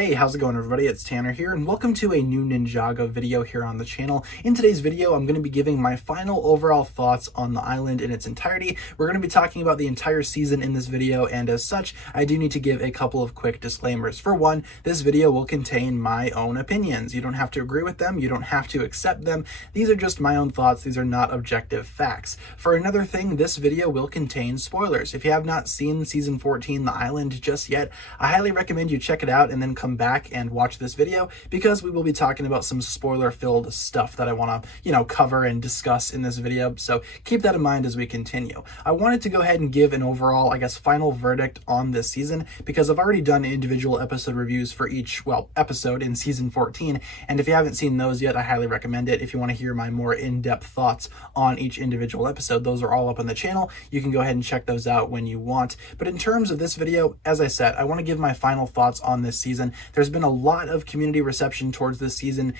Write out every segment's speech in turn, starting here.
Hey, how's it going everybody? It's Tanner here and welcome to a new Ninjago video here on the channel. In today's video, I'm going to be giving my final overall thoughts on the island in its entirety. We're going to be talking about the entire season in this video, and as such, I do need to give a couple of quick disclaimers. For one, this video will contain my own opinions. You don't have to agree with them, you don't have to accept them. These are just my own thoughts, these are not objective facts. For another thing, this video will contain spoilers. If you have not seen season 14, The Island, just yet, I highly recommend you check it out and then come back and watch this video, because we will be talking about some spoiler-filled stuff that I want to, cover and discuss in this video. So keep that in mind as we continue. I wanted to go ahead and give an overall, final verdict on this season, because I've already done individual episode reviews for each, episode in season 14, and if you haven't seen those yet, I highly recommend it. If you want to hear my more in-depth thoughts on each individual episode, those are all up on the channel. You can go ahead and check those out when you want. But in terms of this video, as I said, I want to give my final thoughts on this season. There's been a lot of community reception towards this season,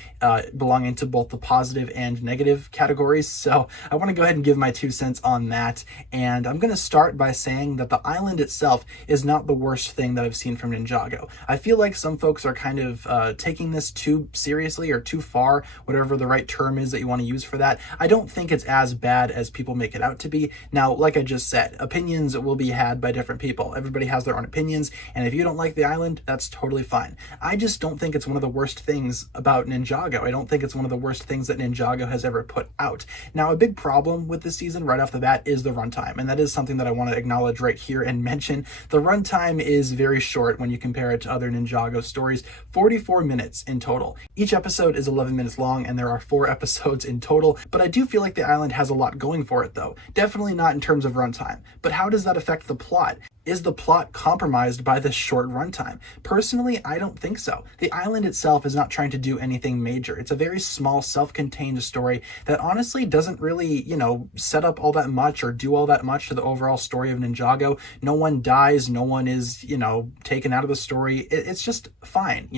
belonging to both the positive and negative categories, so I want to go ahead and give my 2 cents on that. And I'm going to start by saying that the island itself is not the worst thing that I've seen from Ninjago. I feel like some folks are kind of taking this too seriously or too far, whatever the right term is that you want to use for that. I don't think it's as bad as people make it out to be. Now, like I just said, opinions will be had by different people. Everybody has their own opinions, and if you don't like the island, that's totally fine. I just don't think it's one of the worst things about Ninjago. I don't think it's one of the worst things that Ninjago has ever put out. Now, a big problem with this season right off the bat is the runtime, and that is something that I want to acknowledge right here and mention. The runtime is very short when you compare it to other Ninjago stories, 44 minutes in total. Each episode is 11 minutes long, and there are 4 episodes in total, but I do feel like the island has a lot going for it though. Definitely not in terms of runtime, but how does that affect the plot? Is the plot compromised by this short runtime? Personally, I don't think so. The island itself is not trying to do anything major. It's a very small, self-contained story that honestly doesn't really, set up all that much or do all that much to the overall story of Ninjago. No one dies, no one is, taken out of the story. It's just fine,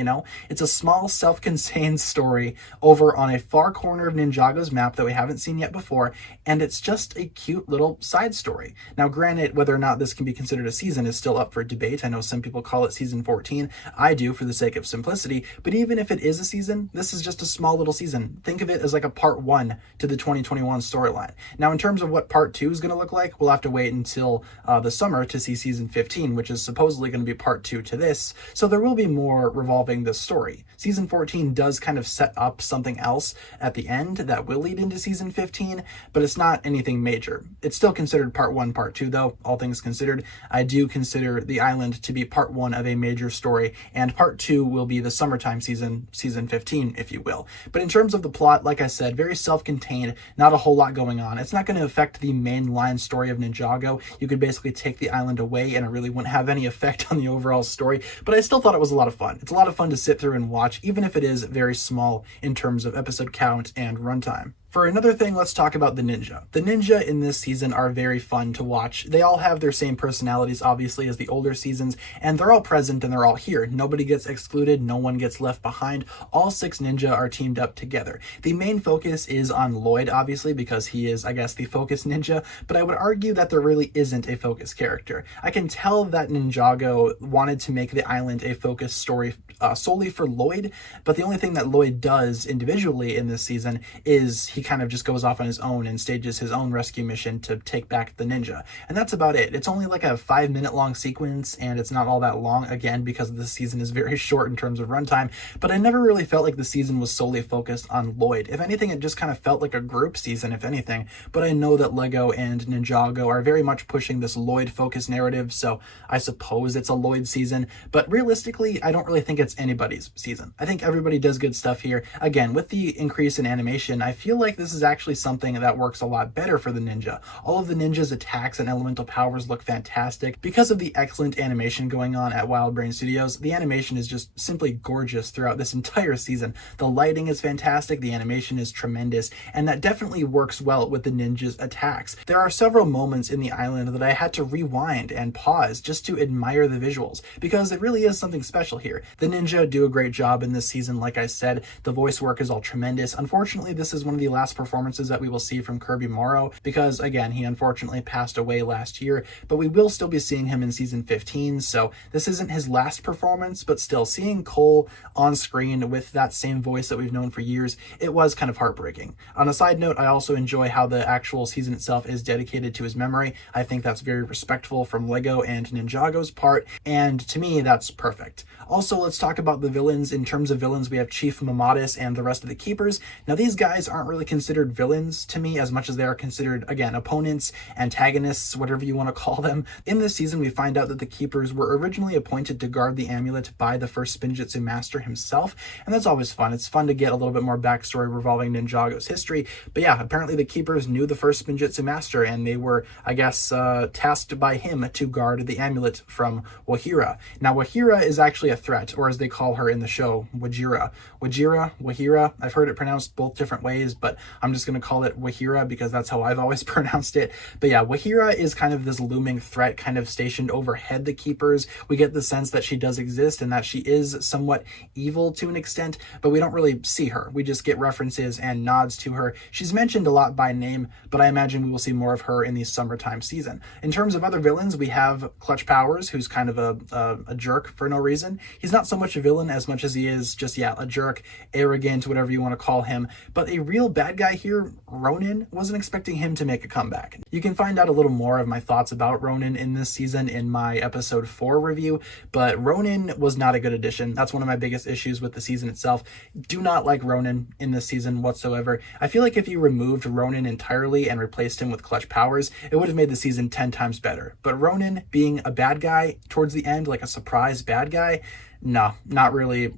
It's a small, self-contained story over on a far corner of Ninjago's map that we haven't seen yet before, and it's just a cute little side story. Now, granted, whether or not this can be considered a season is still up for debate. I know some people call it season 14. I do, for the sake of simplicity, but even if it is a season, this is just a small little season. Think of it as like a part 1 to the 2021 storyline. Now, in terms of what part 2 is going to look like, we'll have to wait until the summer to see season 15, which is supposedly going to be part 2 to this, so there will be more revolving this story. Season 14 does kind of set up something else at the end that will lead into season 15, but it's not anything major. It's still considered part 1, part 2 though, all things considered. I do consider the island to be part 1 of a major story, and part 2 will be the summertime season 15, if you will. But in terms of the plot, like I said, very self-contained, not a whole lot going on. It's not going to affect the mainline story of Ninjago. You could basically take the island away and it really wouldn't have any effect on the overall story, but I still thought it was a lot of fun. It's a lot of fun to sit through and watch, even if it is very small in terms of episode count and runtime. For another thing, let's talk about the ninja. The ninja in this season are very fun to watch. They all have their same personalities, obviously, as the older seasons, and they're all present and they're all here. Nobody gets excluded, no one gets left behind. All 6 ninja are teamed up together. The main focus is on Lloyd, obviously, because he is, I guess, the focus ninja, but I would argue that there really isn't a focus character. I can tell that Ninjago wanted to make the island a focus story solely for Lloyd, but the only thing that Lloyd does individually in this season is he kind of just goes off on his own and stages his own rescue mission to take back the ninja. And that's about it. It's only like a 5-minute long sequence, and it's not all that long, again, because this season is very short in terms of runtime, but I never really felt like the season was solely focused on Lloyd. If anything, it just kind of felt like a group season, if anything, but I know that Lego and Ninjago are very much pushing this Lloyd-focused narrative, so I suppose it's a Lloyd season, but realistically, I don't really think it's anybody's season. I think everybody does good stuff here. Again, with the increase in animation, I feel like this is actually something that works a lot better for the ninja. All of the ninja's attacks and elemental powers look fantastic. Because of the excellent animation going on at Wild Brain Studios, the animation is just simply gorgeous throughout this entire season. The lighting is fantastic, the animation is tremendous, and that definitely works well with the ninja's attacks. There are several moments in the island that I had to rewind and pause just to admire the visuals, because it really is something special here. The ninja do a great job in this season, like I said. The voice work is all tremendous. Unfortunately, this is one of the last last performances that we will see from Kirby Morrow, because again, he unfortunately passed away last year, but we will still be seeing him in season 15, so this isn't his last performance, but still seeing Cole on screen with that same voice that we've known for years, it was kind of heartbreaking. On a side note, I also enjoy how the actual season itself is dedicated to his memory. I think that's very respectful from LEGO and Ninjago's part, and to me, that's perfect. Also, let's talk about the villains. In terms of villains, we have Chief Mamatis and the rest of the Keepers. Now, these guys aren't really considered villains to me as much as they are considered, again, opponents, antagonists, whatever you want to call them. In this season, we find out that the Keepers were originally appointed to guard the amulet by the first Spinjitzu master himself, and that's always fun. It's fun to get a little bit more backstory revolving Ninjago's history, but yeah, apparently the Keepers knew the first Spinjitzu master, and they were, I guess, tasked by him to guard the amulet from Wahira. Now, Wahira is actually a threat, or as they call her in the show, Wahira. Wahira, I've heard it pronounced both different ways, but I'm just going to call it Wahira because that's how I've always pronounced it. But yeah, Wahira is kind of this looming threat kind of stationed overhead the Keepers. We get the sense that she does exist and that she is somewhat evil to an extent, but we don't really see her. We just get references and nods to her. She's mentioned a lot by name, but I imagine we will see more of her in the summertime season. In terms of other villains, we have Clutch Powers, who's kind of a jerk for no reason. He's not so much a villain as much as he is just, yeah, a jerk, arrogant, whatever you want to call him. But a real bad guy here, Ronin, wasn't expecting him to make a comeback. You can find out a little more of my thoughts about Ronin in this season in my episode 4 review, but Ronin was not a good addition. That's one of my biggest issues with the season itself. Do not like Ronin in this season whatsoever. I feel like if you removed Ronin entirely and replaced him with Clutch Powers, it would have made the season 10 times better. But Ronin being a bad guy towards the end, like a surprise bad guy, no, not really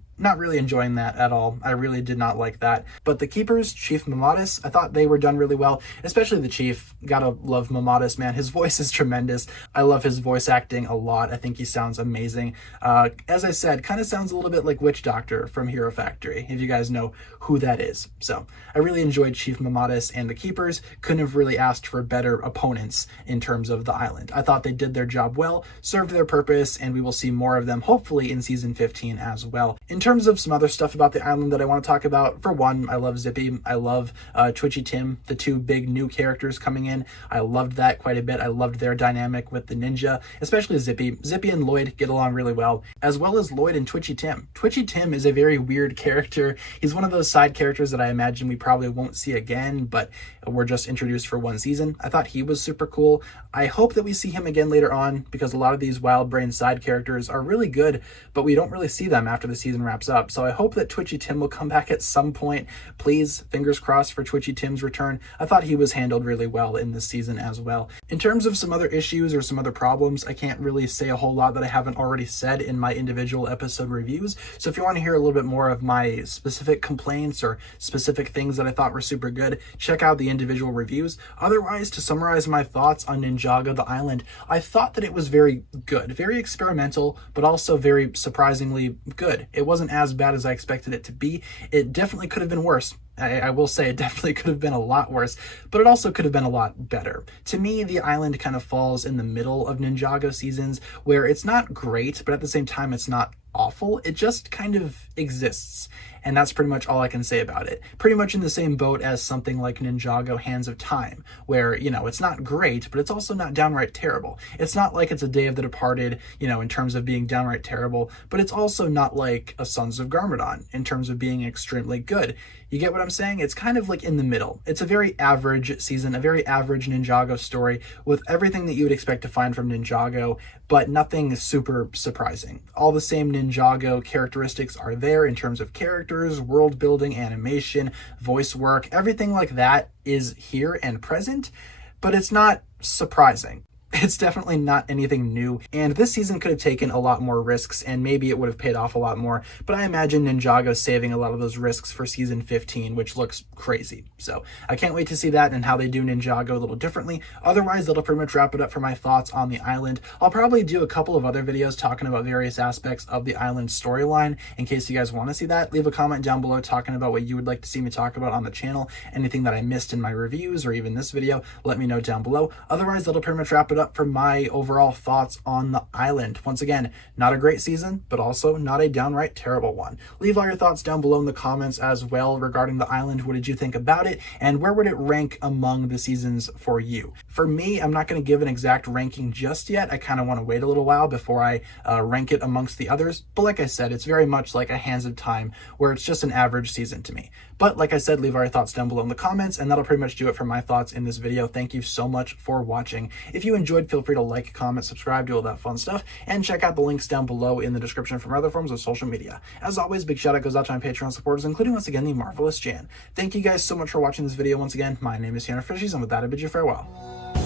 enjoying that at all. I really did not like that. But the Keepers, Chief Mamatis, I thought they were done really well, especially the Chief. Gotta love Mamatis, man. His voice is tremendous. I love his voice acting a lot. I think he sounds amazing. As I said, kind of sounds a little bit like Witch Doctor from Hero Factory, if you guys know who that is. So I really enjoyed Chief Mamatis and the Keepers. Couldn't have really asked for better opponents in terms of the island. I thought they did their job well, served their purpose, and we will see more of them hopefully in season 15 as well. In terms of some other stuff about the island that I want to talk about, for one, I love Zippy. I love Twitchy Tim, the two big new characters coming in. I loved that quite a bit. I loved their dynamic with the ninja, especially Zippy. Zippy and Lloyd get along really well, as well as Lloyd and Twitchy Tim. Twitchy Tim is a very weird character. He's one of those side characters that I imagine we probably won't see again, but were just introduced for one season. I thought he was super cool. I hope that we see him again later on, because a lot of these Wild Brain side characters are really good, but we don't really see them after the season wraps up. So I hope that Twitchy Tim will come back at some point. Please, fingers crossed for Twitchy Tim's return. I thought he was handled really well in this season as well. In terms of some other issues or some other problems, I can't really say a whole lot that I haven't already said in my individual episode reviews. So if you want to hear a little bit more of my specific complaints or specific things that I thought were super good, check out the individual reviews. Otherwise, to summarize my thoughts on Ninjago the Island, I thought that it was very good, very experimental, but also very surprisingly good. It wasn't as bad as I expected it to be. It definitely could have been worse. I will say it definitely could have been a lot worse, but it also could have been a lot better. To me, the island kind of falls in the middle of Ninjago seasons, where it's not great, but at the same time, it's not awful. It just kind of exists. And that's pretty much all I can say about it. Pretty much in the same boat as something like Ninjago Hands of Time, where, you know, it's not great, but it's also not downright terrible. It's not like it's a Day of the Departed, you know, in terms of being downright terrible, but it's also not like a Sons of Garmadon in terms of being extremely good. You get what I'm saying? It's kind of like in the middle. It's a very average season, a very average Ninjago story with everything that you would expect to find from Ninjago, but nothing super surprising. All the same Ninjago characteristics are there in terms of characters, world building, animation, voice work, everything like that is here and present, but it's not surprising. It's definitely not anything new, and this season could have taken a lot more risks, and maybe it would have paid off a lot more, but I imagine Ninjago saving a lot of those risks for season 15, which looks crazy. So I can't wait to see that and how they do Ninjago a little differently. Otherwise, that'll pretty much wrap it up for my thoughts on the island. I'll probably do a couple of other videos talking about various aspects of the island storyline. In case you guys want to see that, leave a comment down below talking about what you would like to see me talk about on the channel. Anything that I missed in my reviews or even this video, let me know down below. Otherwise, that'll pretty much wrap it up up for my overall thoughts on the island. Once again, not a great season, but also not a downright terrible one. Leave all your thoughts down below in the comments as well regarding the island. What did you think about it, and where would it rank among the seasons for you? For me, I'm not going to give an exact ranking just yet. I kind of want to wait a little while before I rank it amongst the others. But like I said, it's very much like a Hands of Time, where it's just an average season to me. But like I said, leave all your thoughts down below in the comments, and that'll pretty much do it for my thoughts in this video. Thank you so much for watching. If you enjoyed, feel free to like, comment, subscribe, do all that fun stuff, and check out the links down below in the description for my other forms of social media. As always, big shout out goes out to my Patreon supporters, including once again the marvelous Jan. Thank you guys so much for watching this video. Once again, my name is TannerFishies, and with that I bid you farewell.